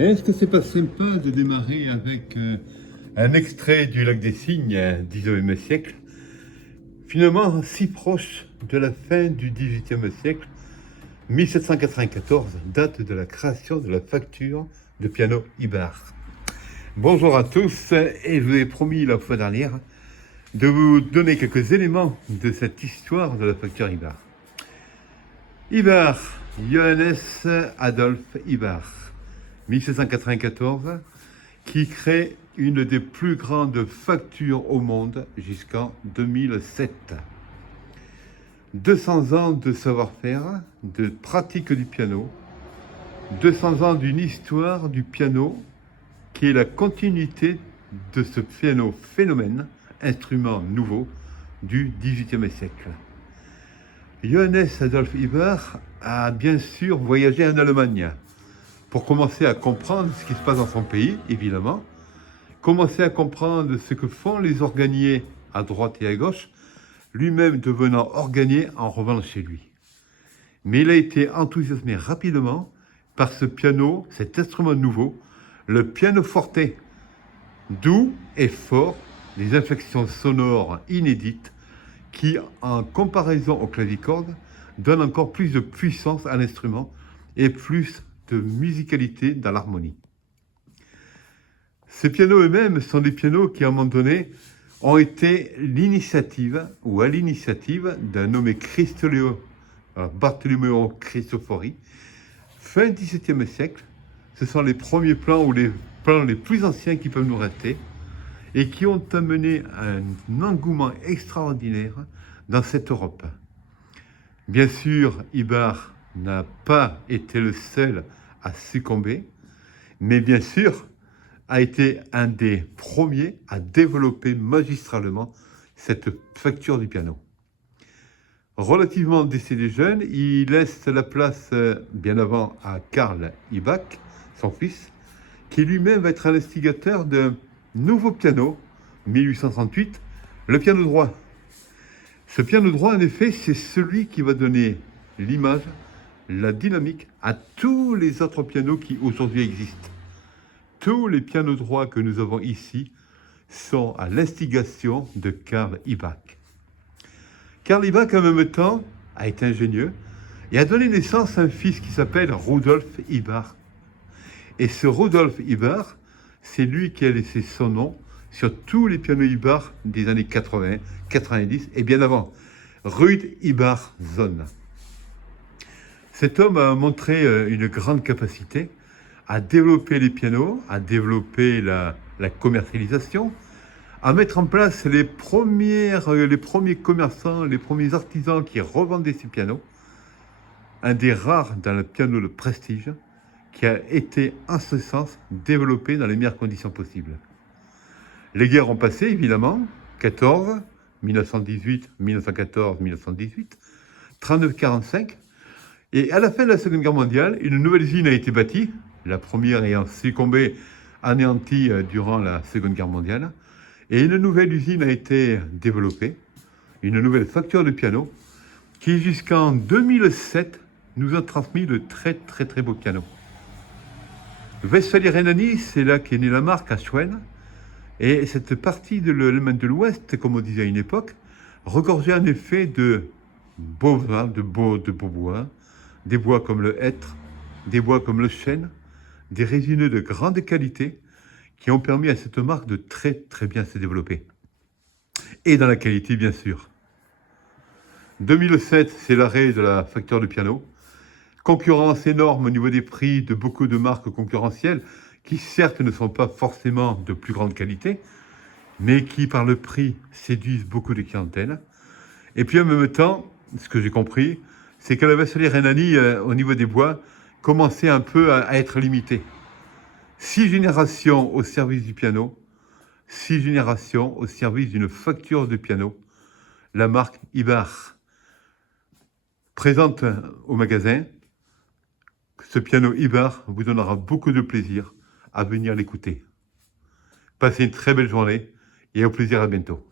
Est-ce que c'est pas sympa de démarrer avec un extrait du Lac des Cygnes, 19e siècle, finalement si proche de la fin du 18e siècle, 1794, date de la création de la facture de piano Ibart. Bonjour à tous, et je vous ai promis la fois dernière de vous donner quelques éléments de cette histoire de la facture Ibart. Ibart, Johannes Adolf Ibart, 1794, qui crée une des plus grandes factures au monde jusqu'en 2007. 200 ans de savoir-faire, de pratique du piano, 200 ans d'une histoire du piano qui est la continuité de ce piano phénomène, instrument nouveau du XVIIIe siècle. Johannes Adolf Ibart a bien sûr voyagé en Allemagne pour commencer à comprendre ce qui se passe dans son pays, évidemment, commencer à comprendre ce que font les organiers à droite et à gauche, lui-même devenant organier en revenant chez lui. Mais il a été enthousiasmé rapidement par ce piano, cet instrument nouveau, le pianoforte, doux et fort, des inflexions sonores inédites qui, en comparaison au clavicorde, donnent encore plus de puissance à l'instrument et plus de musicalité dans l'harmonie. Ces pianos eux-mêmes sont des pianos qui, à un moment donné, ont été l'initiative, ou à l'initiative d'un nommé Bartolomeo Cristofori, fin XVIIe siècle. Ce sont les premiers plans, ou les plans les plus anciens qui peuvent nous rester, et qui ont amené un engouement extraordinaire dans cette Europe. Bien sûr, Ibart n'a pas été le seul à succomber, mais bien sûr, a été un des premiers à développer magistralement cette facture du piano. Relativement décédé jeune, il laisse la place bien avant à Karl Ibach, son fils, qui lui-même va être l'instigateur d'un nouveau piano, 1838, le piano droit. Ce piano droit, en effet, c'est celui qui va donner l'image, la dynamique à tous les autres pianos qui aujourd'hui existent. Tous les pianos droits que nous avons ici sont à l'instigation de Karl Ibach. Karl Ibach, en même temps, a été ingénieux et a donné naissance à un fils qui s'appelle Rudolf Ibart. Et ce Rudolf Ibart, c'est lui qui a laissé son nom sur tous les pianos Ibart des années 80, 90 et bien avant. Ruud Ibarzoon. Cet homme a montré une grande capacité à développer les pianos, à développer la commercialisation, à mettre en place les premiers commerçants, les premiers artisans qui revendaient ces pianos. Un des rares dans le piano de prestige qui a été en ce sens développé dans les meilleures conditions possibles. Les guerres ont passé, évidemment, 14, 1918, 1914, 1918, 39-45, et à la fin de la Seconde Guerre mondiale, une nouvelle usine a été bâtie, la première ayant succombé, anéantie durant la Seconde Guerre mondiale, et une nouvelle usine a été développée, une nouvelle facture de piano, qui jusqu'en 2007 nous a transmis de très très très beaux pianos. Westphalie-Rhénanie, c'est là qu'est née la marque à Schwenn, et cette partie de l'Allemagne de l'Ouest, comme on disait à une époque, regorgeait en effet de beaux bois, des bois comme le hêtre, des bois comme le chêne, des résineux de grande qualité qui ont permis à cette marque de très très bien se développer. Et dans la qualité, bien sûr. 2007, c'est l'arrêt de la facture de piano. Concurrence énorme au niveau des prix de beaucoup de marques concurrentielles qui certes ne sont pas forcément de plus grande qualité, mais qui par le prix séduisent beaucoup de clientèle. Et puis en même temps, ce que j'ai compris, c'est que la vaisselerie Rhénanie, au niveau des bois, commençait un peu à être limitée. 6 générations au service du piano, 6 générations au service d'une facture de piano. La marque Ibar présente au magasin. Ce piano Ibar vous donnera beaucoup de plaisir à venir l'écouter. Passez une très belle journée et au plaisir à bientôt.